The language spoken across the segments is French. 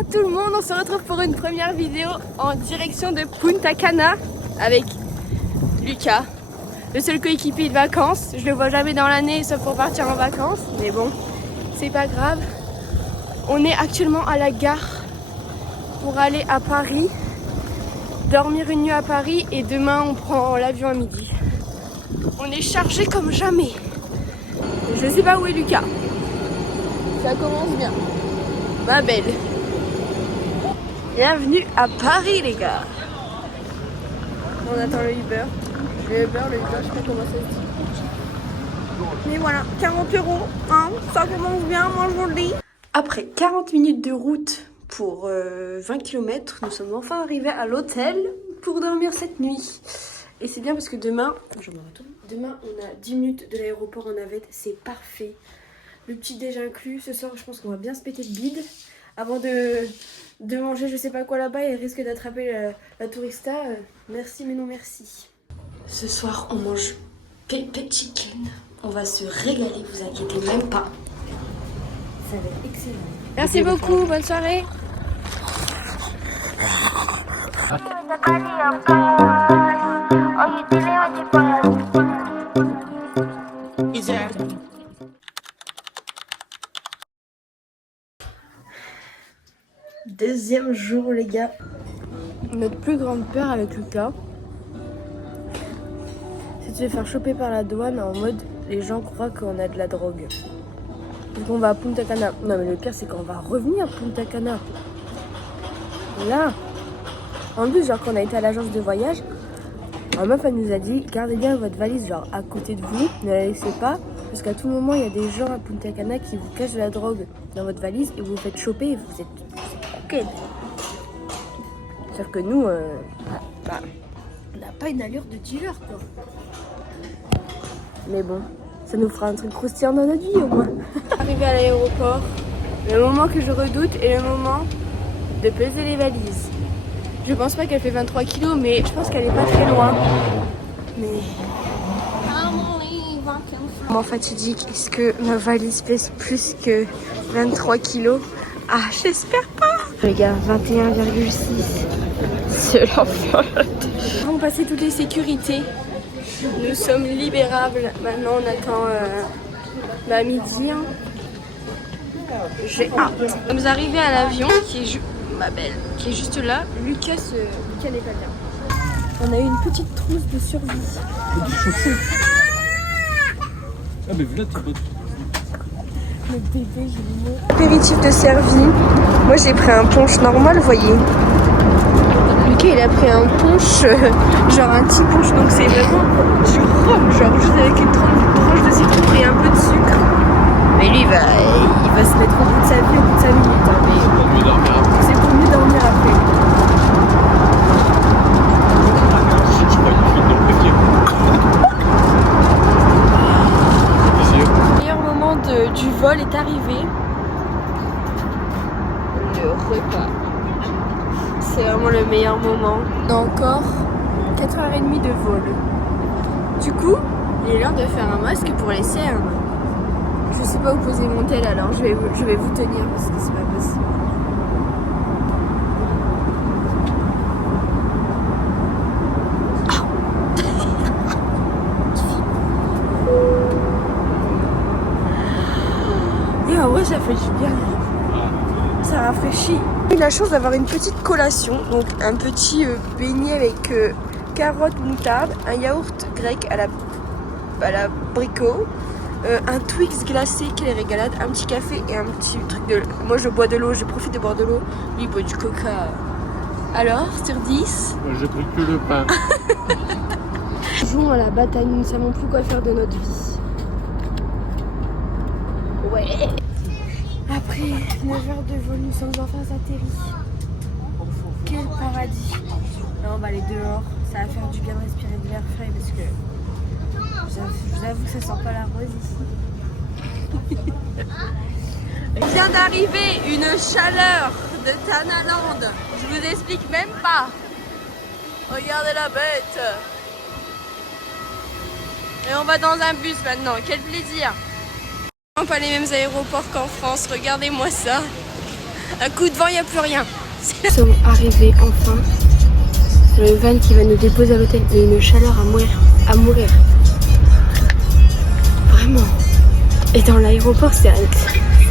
À tout le monde, on se retrouve pour une première vidéo en direction de Punta Cana avec Lucas, le seul coéquipier de vacances. Je le vois jamais dans l'année sauf pour partir en vacances, mais bon, c'est pas grave. On est actuellement à la gare pour aller à Paris, dormir une nuit à Paris et demain on prend l'avion à midi. On est chargé comme jamais. Je sais pas où est Lucas. Ça commence bien. Ma belle. Bienvenue à Paris les gars. On attend le Uber. Le Uber, je sais pas comment ça se dit. Mais voilà, 40 €, hein, ça commence bien, moi je vous le dis. Après 40 minutes de route pour 20 km, nous sommes enfin arrivés à l'hôtel pour dormir cette nuit. Et c'est bien parce que demain, je me retourne. Demain on a 10 minutes de l'aéroport en navette, c'est parfait. Le petit déj inclus, ce soir je pense qu'on va bien se péter le bide. Avant de manger je sais pas quoi là-bas et risque d'attraper la tourista. Merci mais non merci. Ce soir on mange pepper chicken. On va se régaler, vous inquiétez même pas. Ça va être excellent. Merci beaucoup, bonne soirée. Deuxième jour les gars. Notre plus grande peur avec Lucas, c'est de se faire choper par la douane en mode les gens croient qu'on a de la drogue. Donc on va à Punta Cana. Non mais le pire c'est qu'on va revenir à Punta Cana. Là, en plus genre quand on a été à l'agence de voyage, la meuf elle nous a dit gardez bien votre valise genre à côté de vous, ne la laissez pas. Parce qu'à tout moment il y a des gens à Punta Cana qui vous cachent de la drogue dans votre valise et vous vous faites choper et vous êtes ok. Sauf que nous, on n'a pas une allure de dealer quoi. Mais bon, ça nous fera un truc croustillant dans notre vie au moins. Arrivé à l'aéroport, le moment que je redoute est le moment de peser les valises. Je pense pas qu'elle fait 23 kilos, mais je pense qu'elle est pas très loin. Mais... Moment fatidique, est-ce que ma valise pèse plus que 23 kilos? Ah, j'espère pas. Regarde, 21,6. C'est l'enfer. Nous avons passé toutes les sécurités. Nous sommes libérables. Maintenant, on attend midi. Hein. J'ai hâte. Nous sommes arrivés à l'avion qui est juste là. Lucas n'est pas bien. On a eu une petite trousse de survie. Ah mais là tu peux... Le bébé, j'ai mis. Apéritif de servi. Moi j'ai pris un punch normal, vous voyez. Lucas il a pris un punch, genre un petit punch, donc c'est vraiment du rhum, genre juste avec une tranche de citron et un peu de sucre. Mais lui il va se mettre au bout de sa vie, au bout de 5 minutes. Hein, mais... C'est pour mieux dormir après. Du vol est arrivé. Le repas. C'est vraiment le meilleur moment. On a encore 4h30 de vol. Du coup, il est l'heure de faire un masque pour les cernes. Je sais pas où poser mon tel alors je vais vous tenir parce que c'est pas possible. En vrai ça fait du bien, ça rafraîchit. J'ai eu la chance d'avoir une petite collation, donc un petit beignet avec carottes, moutarde, un yaourt grec à l'abricot, un Twix glacé qui est régalade, un petit café et un petit truc de... Moi je bois de l'eau, je profite de boire de l'eau, lui il boit du coca. Alors, sur 10 J'ai pris que le pain. Jouons à la bataille, nous ne savons plus quoi faire de notre vie. Ouais. Après 9 heures de vol, nous sommes enfin atterris. Quel paradis. Là, on va aller dehors. Ça va faire du bien de respirer de l'air frais parce que je vous avoue que ça sent pas la rose ici. Il vient d'arriver une chaleur de Tanaland. Je vous explique même pas. Regardez la bête. Et on va dans un bus maintenant. Quel plaisir. Pas les mêmes aéroports qu'en France, regardez-moi ça. Un coup de vent, il n'y a plus rien. Nous sommes arrivés enfin. Le van qui va nous déposer à l'hôtel. Il y a une chaleur à mourir. À mourir. Vraiment. Et dans l'aéroport, c'est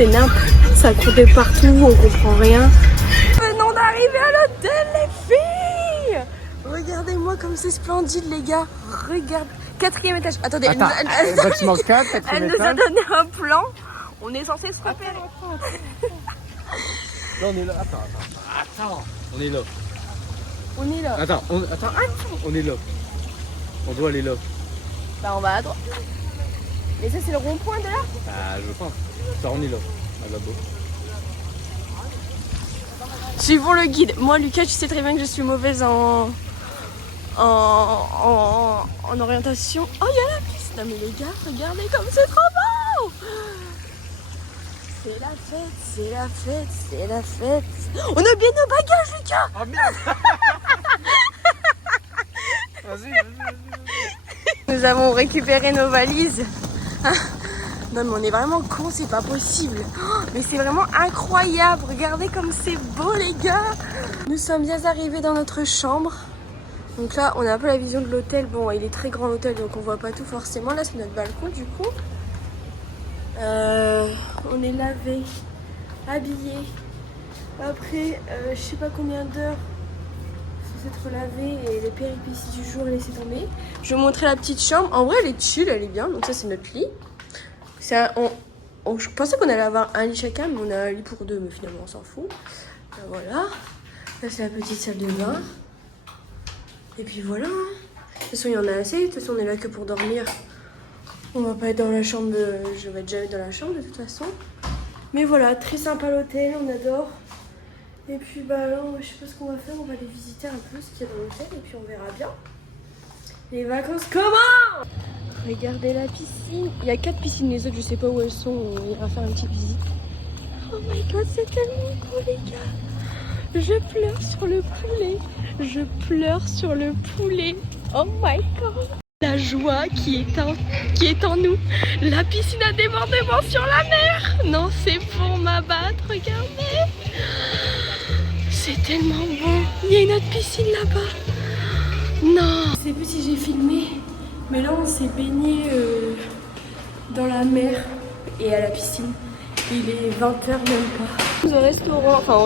nimp. Ça court de partout, on comprend rien. Venons d'arriver à l'hôtel, les filles. Regardez-moi comme c'est splendide, les gars. Regarde. 4e étage. Attendez, Bâtiment 4, 4e elle nous a donné un plan. On est censé se repérer. Là, on est là. Attends. On est là. On est là. Attends, on est là. On doit aller là. Bah, on va à droite. Mais ça, c'est le rond-point de là? Ah, je pense. Ça, on est là. Là-bas. Suivons le guide. Moi, Lucas, tu sais très bien que je suis mauvaise en orientation. Oh, il y a la piste. Non, mais les gars, regardez comme c'est trop beau. C'est la fête, c'est la fête, c'est la fête. On a bien nos bagages, Lucas. Oh merde. Vas-y. Nous avons récupéré nos valises. Non mais on est vraiment cons, c'est pas possible. Oh, mais c'est vraiment incroyable. Regardez comme c'est beau, les gars. Nous sommes bien arrivés dans notre chambre. Donc là, on a un peu la vision de l'hôtel. Bon, il est très grand l'hôtel, donc on voit pas tout forcément. Là, c'est notre balcon du coup. On est lavé, habillé. Après, je sais pas combien d'heures s'être lavé et les péripéties du jour laisser tomber. Je vais vous montrer la petite chambre. En vrai, elle est chill, elle est bien. Donc ça, c'est notre lit. Je pensais qu'on allait avoir un lit chacun, mais on a un lit pour deux, mais finalement, on s'en fout. Voilà. Là, c'est la petite salle de bain. Et puis voilà. De toute façon, il y en a assez. De toute façon, on est là que pour dormir. On va pas être dans la chambre. Je vais être jamais dans la chambre de toute façon. Mais voilà, très sympa l'hôtel, on adore. Et puis bah là, je sais pas ce qu'on va faire, on va aller visiter un peu ce qu'il y a dans l'hôtel et puis on verra bien. Les vacances comment? Regardez la piscine. Il y a 4 piscines, les autres je sais pas où elles sont, on ira faire une petite visite. Oh my god, c'est tellement beau les gars. Je pleure sur le poulet. Je pleure sur le poulet. Oh my god. La joie qui est en nous. La piscine à débordement sur la mer. Non, c'est pour m'abattre, regardez. C'est tellement bon. Il y a une autre piscine là-bas. Non. Je sais plus si j'ai filmé, mais là on s'est baigné dans la mer et à la piscine. Il est 20h même pas. Au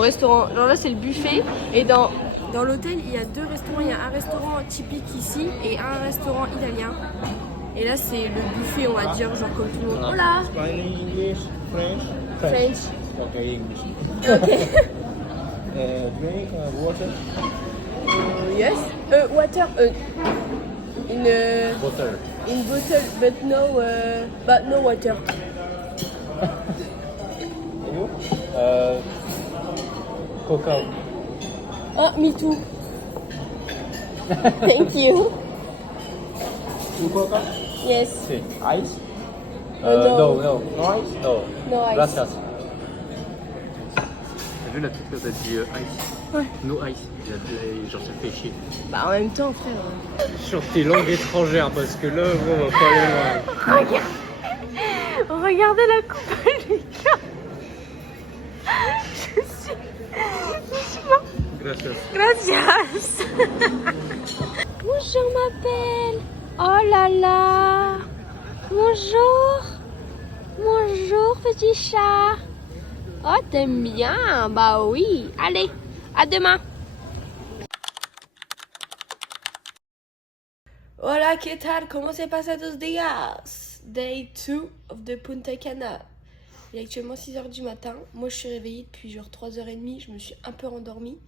restaurant, alors là c'est le buffet et dans l'hôtel il y a 2 restaurants. Il y a un restaurant typique ici et un restaurant italien. Et là c'est le buffet, on va dire, genre comme tout le monde. Hola. Spanish, English, French. Okay, English. Okay. Drink, water. Yes. Water. Water. In bottle, but no water. You? Coca. Oh, me too. Thank you. Two Coca? Yes. Sí. Ice? No. No ice? No. No ice. Gracias. T'as vu la petite quand t'as dit ice? Ouais. No ice. Genre ça fait chier. Bah en même temps, frère. Sur tes langues étrangères parce que là, on va pas aller loin. Regardez la coupe, les gars. Je suis morte. Gracias. Gracias. Bonjour ma belle. Oh là là. Bonjour. Bonjour petit chat. Oh t'aimes bien? Bah oui. Allez, à demain. Hola, ¿qué tal? ¿Cómo se pasa tus días? Day 2 of the Punta Cana. Il est actuellement 6h du matin. Moi, je suis réveillée depuis genre 3h30. Je me suis un peu rendormie.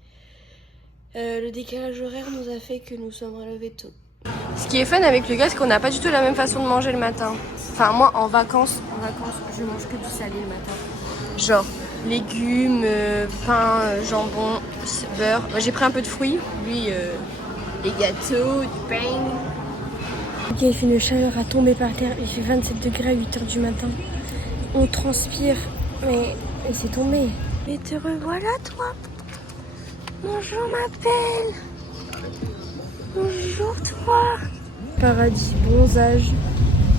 Le décalage horaire nous a fait que nous sommes relevés tôt. Ce qui est fun avec le gars, c'est qu'on n'a pas du tout la même façon de manger le matin. Enfin, moi, en vacances, je mange que du salé le matin. Genre légumes, pain, jambon, beurre. Moi, j'ai pris un peu de fruits. Lui, des gâteaux, du pain. Ok, il fait une chaleur à tomber par terre. Il fait 27 degrés à 8h du matin. On transpire, mais c'est tombé. Et te revoilà, toi. Bonjour, ma belle. Bonjour, toi. Paradis, bronzage,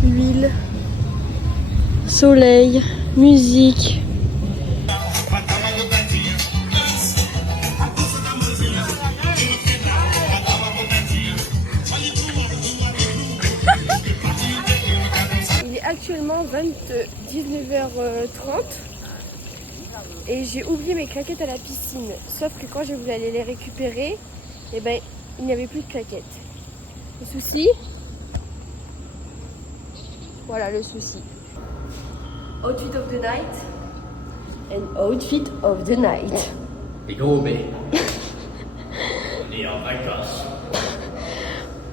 huile, soleil, musique. actuellement 19h30 et j'ai oublié mes claquettes à la piscine. Sauf que quand j'ai voulu aller les récupérer, eh ben, il n'y avait plus de claquettes. Le souci, voilà le souci. Outfit of the night and outfit of the night. Les gros B. On est en vacances.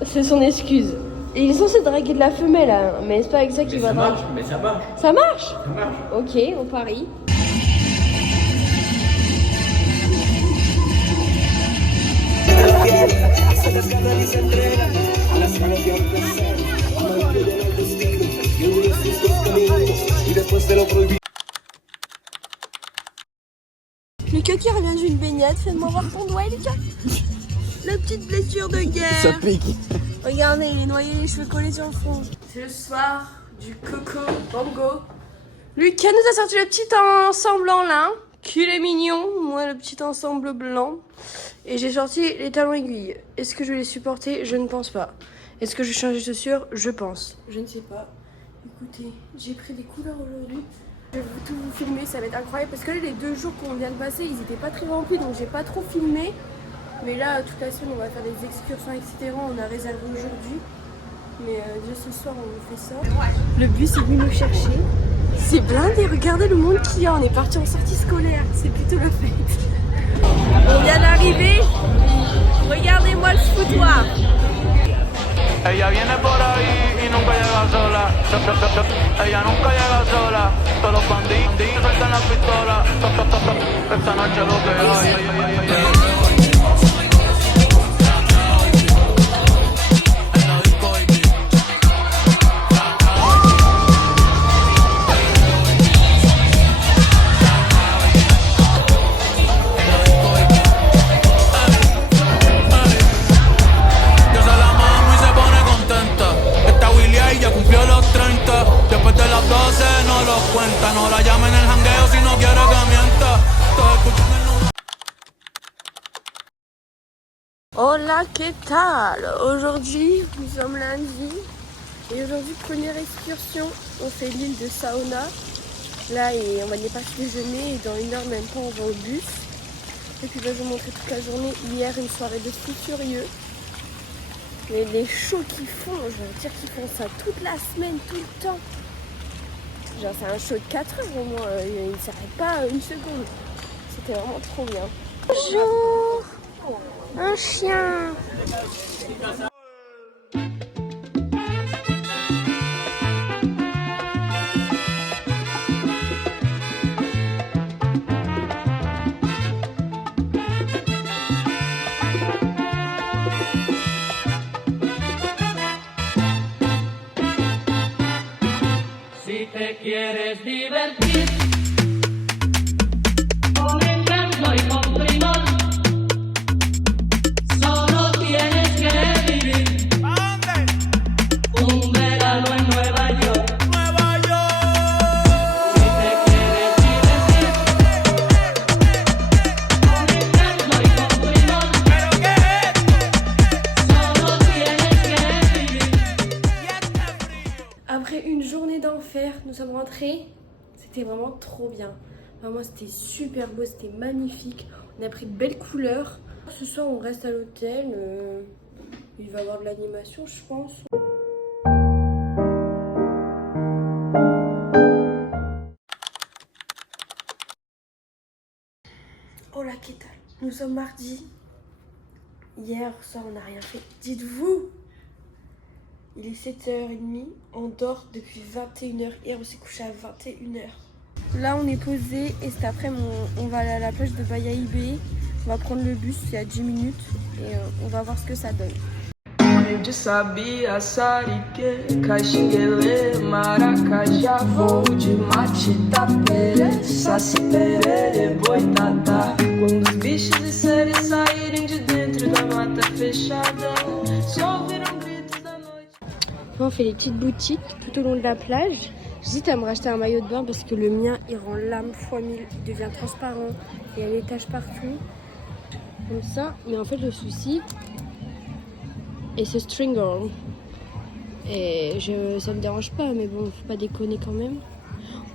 C'est son excuse. Et il est censé draguer de la femelle, hein, mais c'est pas avec ça qu'il va draguer. Mais ça marche. Ça marche? Ça marche. Ok, on parie. Lucas qui revient d'une baignade, fais-moi voir ton doigt, Lucas. La petite blessure de guerre. Ça pique. Regardez, il est noyé, les cheveux collés sur le front. C'est le soir du Coco Bongo. Lucas nous a sorti le petit ensemble en lin, qu'il est mignon. Moi, le petit ensemble blanc. Et j'ai sorti les talons aiguilles. Est-ce que je vais les supporter? Je ne pense pas. Est-ce que je vais changer de chaussures? Je pense. Je ne sais pas. Écoutez, j'ai pris des couleurs aujourd'hui. Je vais tout vous filmer, ça va être incroyable. Parce que là, les 2 jours qu'on vient de passer, ils n'étaient pas très remplis, donc j'ai pas trop filmé. Mais là, toute la semaine, on va faire des excursions, etc. On a réservé aujourd'hui. Mais déjà ce soir, on fait ça. Le bus est venu nous chercher. C'est blindé, regardez le monde qu'il y a. On est parti en sortie scolaire. C'est plutôt la fête. On vient d'arriver. Regardez-moi le foutoir. Ella viene por ahí y nunca llega sola. Ella nunca llega sola. Todos los bandidos sueltan la pistola. Esta noche lo que hay. No la llamen el jangueo si no quiere que mienta. Todos escuchan el número. Hola, que tal? Aujourd'hui, nous sommes lundi. Et aujourd'hui, première excursion. On fait l'île de Saona. Là, et on va y passer déjeuner. Et dans 1 heure, même pas, on va au bus. Et puis, je vais vous montrer toute la journée. Hier, une soirée de fou furieux. Mais les shows qu'ils font, je veux dire qu'ils font ça toute la semaine, tout le temps. Genre c'est un show de 4 heures au moins, il ne s'arrête pas 1 seconde. C'était vraiment trop bien. Bonjour, un chien. Si te quieres divertir con encanto y con primor, solo tienes que vivir un verano en Nueva York. Nueva York. Si te quieres divertir con encanto y con primor, ¿Pero qué es? solo tienes que vivir. Y este frío. Après une journée d'enfer, nous sommes rentrés. C'était vraiment trop bien. Vraiment, c'était super beau, c'était magnifique. On a pris de belles couleurs. Ce soir, on reste à l'hôtel. Il va y avoir de l'animation, je pense. Hola, ¿qué tal? Nous sommes mardi. Hier soir, on n'a rien fait. Dites-vous, il est 7h30. On dort depuis 21h. Hier, on s'est couché à 21h. Là, on est posé et cet après-midi, on va aller à la plage de Bayahibe. On va prendre le bus, il y a 10 minutes et on va voir ce que ça donne. De sabia, sarique, caxinguele, maracajá, voo de mate, tapere, saci, perere, boitatá. Quando os bichos e seres saírem de dentro da mata fechada, só ouvirão gritos da noite. On fait les petites boutiques tout au long de la plage. J'hésite à me racheter un maillot de bain parce que le mien, il rend l'âme fois 1000, il devient transparent et il y a des taches partout. Comme ça, mais en fait le souci, et ce string girl. Et ça me dérange pas, mais bon, faut pas déconner quand même.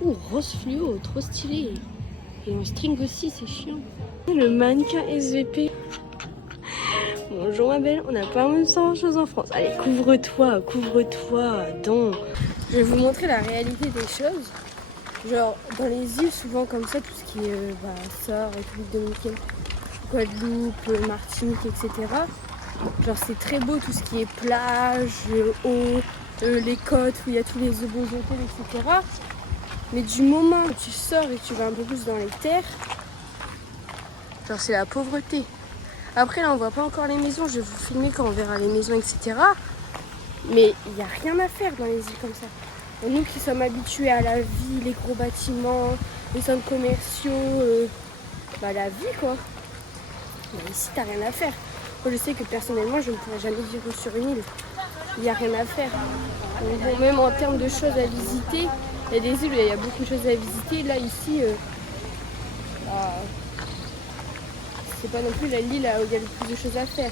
Ouh, rose fluo, trop stylé. Et en string aussi, c'est chiant. Le mannequin SVP. Bonjour ma belle, on n'a pas même chose en France. Allez, couvre-toi, donc. Je vais vous montrer la réalité des choses. Genre, dans les îles, souvent comme ça, tout ce qui est Sœur, République Dominicaine, Guadeloupe, Martinique, etc. Genre, c'est très beau, tout ce qui est plage, eau, les côtes où il y a tous les beaux hôtels, etc. Mais du moment où tu sors et que tu vas un peu plus dans les terres, genre, c'est la pauvreté. Après, là, on voit pas encore les maisons. Je vais vous filmer quand on verra les maisons, etc. Mais il n'y a rien à faire dans les îles comme ça. Et nous qui sommes habitués à la vie, les gros bâtiments, les centres commerciaux, la vie, quoi. Mais ici, t'as rien à faire. Moi, je sais que personnellement, je ne pourrais jamais vivre sur une île. Il n'y a rien à faire. Donc, bon, même en termes de choses à visiter, il y a des îles où il y a beaucoup de choses à visiter. Là, ici, c'est pas non plus la l'île où il y a le plus de choses à faire.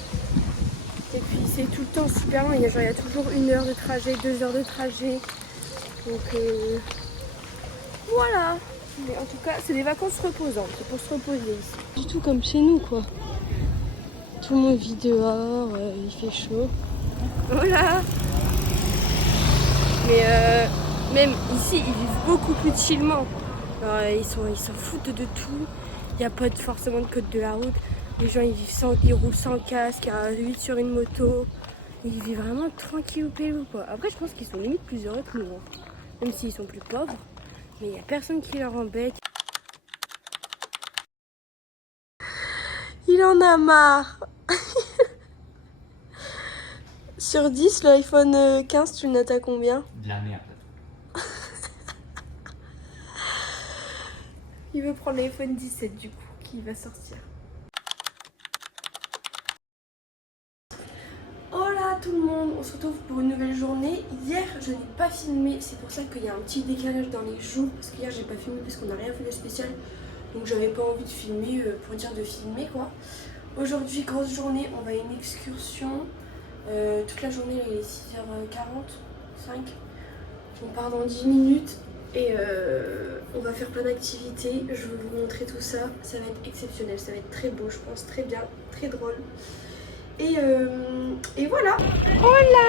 Et puis c'est tout le temps super loin, il y a toujours 1 heure de trajet, 2 heures de trajet. Donc voilà. Mais en tout cas, c'est des vacances reposantes, c'est pour se reposer ici. Du tout comme chez nous quoi. Tout le monde vit dehors, il fait chaud. Voilà. Mais même ici, ils vivent beaucoup plus chillement. Alors, ils s'en foutent de tout. Il n'y a pas forcément de code de la route. Les gens ils roulent sans casque, à 8 sur une moto. Ils vivent vraiment tranquille ou pélou quoi. Après je pense qu'ils sont limite plus heureux que nous. Hein. Même s'ils sont plus pauvres. Mais il n'y a personne qui leur embête. Il en a marre. Sur 10, l'iPhone 15, tu le notes à combien? De la merde. Il veut prendre l'iPhone 17 du coup, qui va sortir. Hola tout le monde, on se retrouve pour une nouvelle journée. Hier je n'ai pas filmé, c'est pour ça qu'il y a un petit décalage dans les jours. Parce qu'hier j'ai pas filmé parce qu'on n'a rien fait de spécial. Donc j'avais pas envie de filmer pour dire de filmer quoi. Aujourd'hui grosse journée, on va à une excursion. Toute la journée il est 6h45. On part dans 10 minutes. Et on va faire plein d'activités, je vais vous montrer tout ça, ça va être exceptionnel, ça va être très beau je pense, très bien, très drôle. Et voilà. Hola.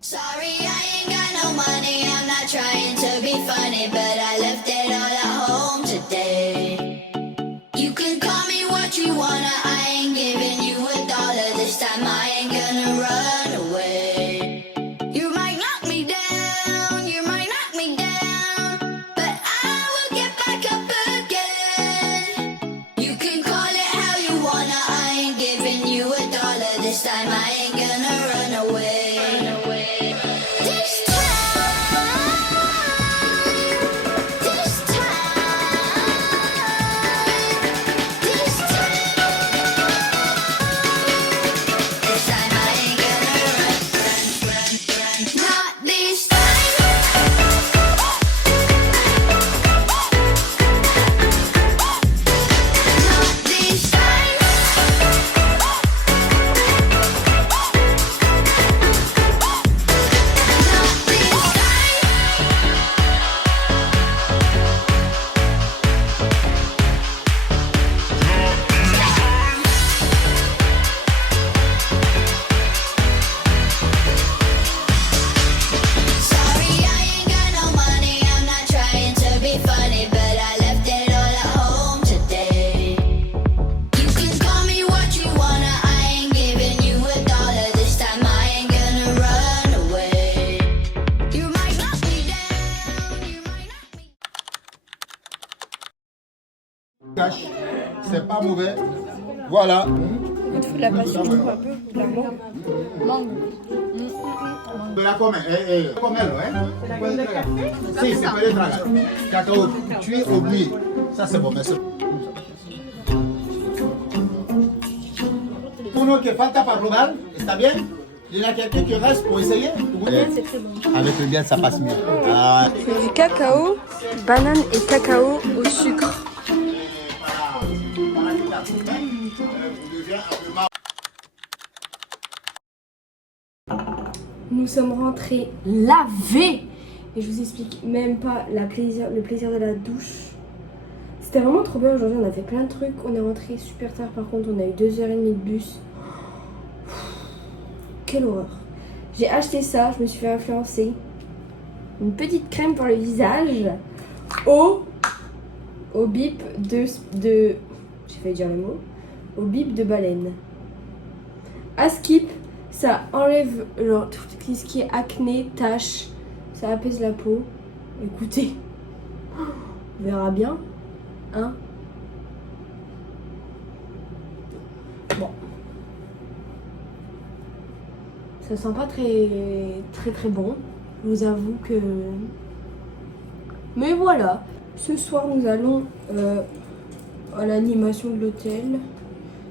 Sorry, I ain't got no money, I'm not trying to be funny, but I left it all at home today. You can call me what you wanna, I ain't giving you $1 this time, I ain't gonna run away. You might knock me down, you might knock me down, but I will get back up again. You can call it how you wanna, I ain't giving you $1 this time, I ain't gonna run away. This time, this time I ain't gonna run. Not this time. Not this time. Not this time. Sorry, I ain't got no money, I'm not trying to be funny, but I left it all at home today. You can call me what you wanna, I ain't giving you $1 this time, I ain't gonna run away. You might knock me down, you might knock me. Cache, c'est pas mauvais. Voilà. Il te faut de la passion, je trouve un peu, de la mangue. De la comer, comerlo, Sí, se puede tragar. Cacao cuit au buis. Ça c'est bon, merci. Uno que falta para rodar, ¿está bien? Il y en a quelqu'un qui reste pour essayer? C'est très bon. Avec le miel, ça passe mieux. Ah. Du cacao, banane et cacao au sucre. là, tout-même, devient un peu marrant. Nous sommes rentrés lavés. Et je vous explique même pas le plaisir de la douche. C'était vraiment trop bien aujourd'hui, on a fait plein de trucs. On est rentré super tard par contre, on a eu 2h30 de bus. Quelle horreur. J'ai acheté ça, je me suis fait influencer. Une petite crème pour le visage. Au bip de j'ai failli dire le mot. Au bip de baleine. À Skip, ça enlève genre, tout ce qui est acné, taches. Ça apaise la peau. Écoutez, on verra bien. Hein? Bon. Ça sent pas très bon. Je vous avoue que... Mais voilà. Ce soir, nous allons à l'animation de l'hôtel.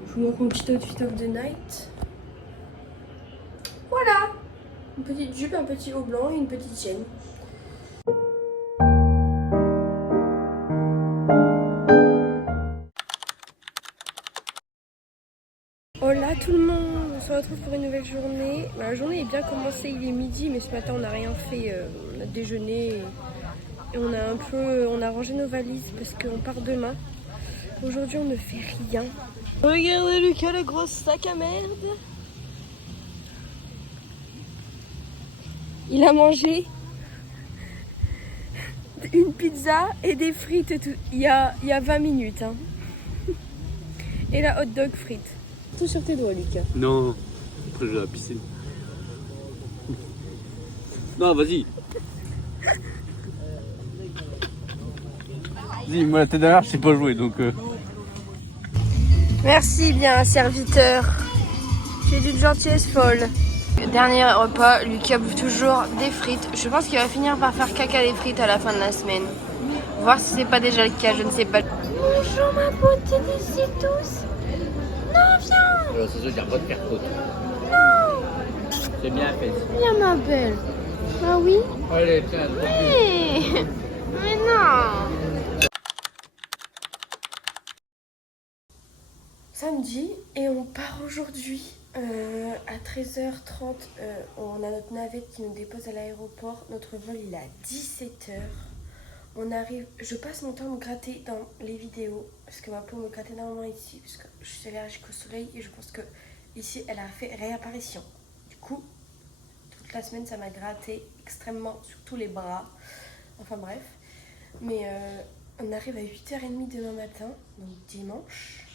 Je vous montre mon petit outfit of the night. Voilà. Une petite jupe, un petit haut blanc et une petite chaîne. Hola tout le monde, on se retrouve pour une nouvelle journée. La journée est bien commencée, il est midi, mais ce matin on n'a rien fait. On a déjeuné et on a rangé nos valises parce qu'on part demain. Aujourd'hui on ne fait rien. Regardez Lucas, le gros sac à merde. Il a mangé une pizza et des frites il y a 20 minutes. Hein. Et la hot dog frites. Tout sur tes doigts, Lucas. Non, après j'ai la piscine. Non, vas-y. Vas-y, moi la tête derrière, je sais pas jouer donc. Merci bien, serviteur. J'ai d'une gentillesse folle. Dernier repas, Lucas bouffe toujours des frites. Je pense qu'il va finir par faire caca des frites à la fin de la semaine. Voir si c'est pas déjà le cas, je ne sais pas. Bonjour ma beauté d'ici tous. Non, viens. C'est sûr qu'il n'y a pas de faire faute. Non. C'est bien fait. Viens ma belle. Ah oui. Allez, tiens. Oui. Mais non. Samedi et on part aujourd'hui à 13h30. On a notre navette qui nous dépose à l'aéroport. Notre vol il est à 17h. On arrive, je passe mon temps à me gratter dans les vidéos parce que ma peau me gratte énormément ici parce que je suis allergique au soleil et je pense que ici elle a fait réapparition. Du coup, toute la semaine ça m'a gratté extrêmement sur tous les bras. Enfin bref, mais on arrive à 8h30 demain matin, donc dimanche,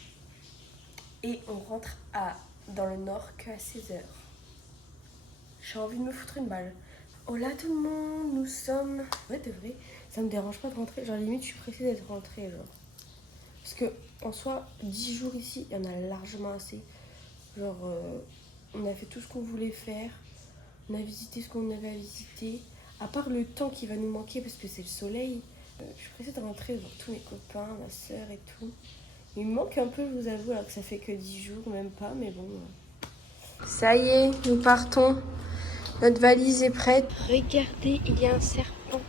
et on rentre dans le nord qu'à 16h. J'ai envie de me foutre une balle. Hola tout le monde, nous sommes... Ouais, de vrai, ça me dérange pas de rentrer. Genre limite, je suis pressée d'être rentrée, genre. Parce que, en soi, 10 jours ici, il y en a largement assez. Genre, on a fait tout ce qu'on voulait faire. On a visité ce qu'on avait à visiter. À part le temps qui va nous manquer parce que c'est le soleil. Je suis pressée de rentrer, voir tous mes copains, ma soeur et tout. Il me manque un peu, je vous avoue, alors que ça fait que 10 jours, même pas, mais bon. Ça y est, nous partons. Notre valise est prête. Regardez, il y a un serpent.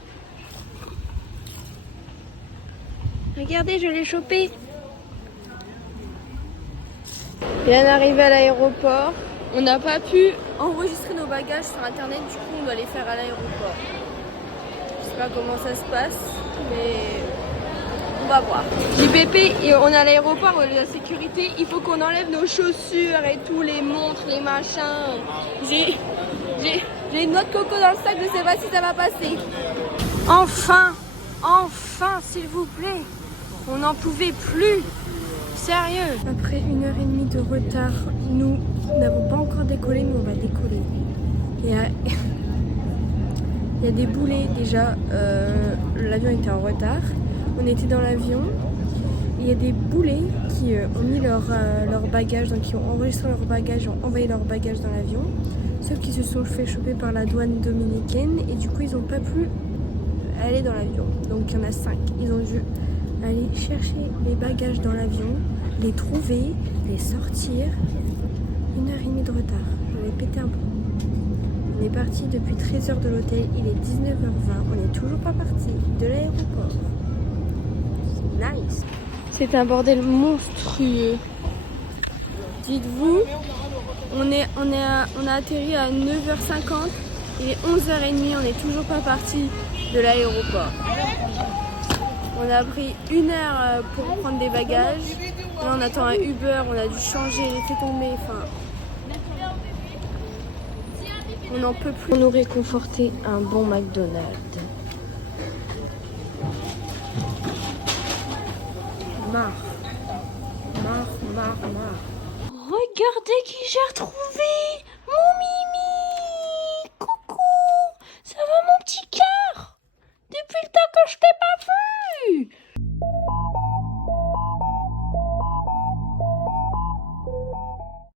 Regardez, je l'ai chopé. Bien arrivé à l'aéroport. On n'a pas pu enregistrer nos bagages sur internet, du coup on doit les faire à l'aéroport. Je sais pas comment ça se passe, mais on va voir. JPP, et on est à l'aéroport, on est à la sécurité, il faut qu'on enlève nos chaussures et tout, les montres, les machins. J'ai une noix de coco dans le sac, je sais pas si ça va passer. Enfin, s'il vous plaît. On n'en pouvait plus. Sérieux. Après 1h30 de retard, nous n'avons pas encore décollé, mais on va décoller. Il y a des boulets déjà. L'avion était en retard. On était dans l'avion. Il y a des boulets qui ont mis leur bagage, donc qui ont enregistré leur bagage, ont envoyé leur bagage dans l'avion. Sauf qu'ils se sont fait choper par la douane dominicaine et du coup ils n'ont pas pu aller dans l'avion. Donc il y en a 5. Ils ont dû aller chercher les bagages dans l'avion, les trouver, les sortir. 1h30 de retard. J'en ai pété un plomb. On est parti depuis 13h de l'hôtel. Il est 19h20. On n'est toujours pas parti de l'aéroport. Nice. C'est un bordel monstrueux. Dites-vous, on a atterri à 9h50, il est 11h30, on n'est toujours pas parti de l'aéroport. On a pris 1 heure pour prendre des bagages. Là on attend un Uber, on a dû changer, laisser tomber, enfin... On n'en peut plus. On nous réconforter un bon McDonald's. Marre. Regardez qui j'ai retrouvé. Mon Mimi. Coucou. Ça va mon petit cœur? Depuis le temps que je t'ai pas vu.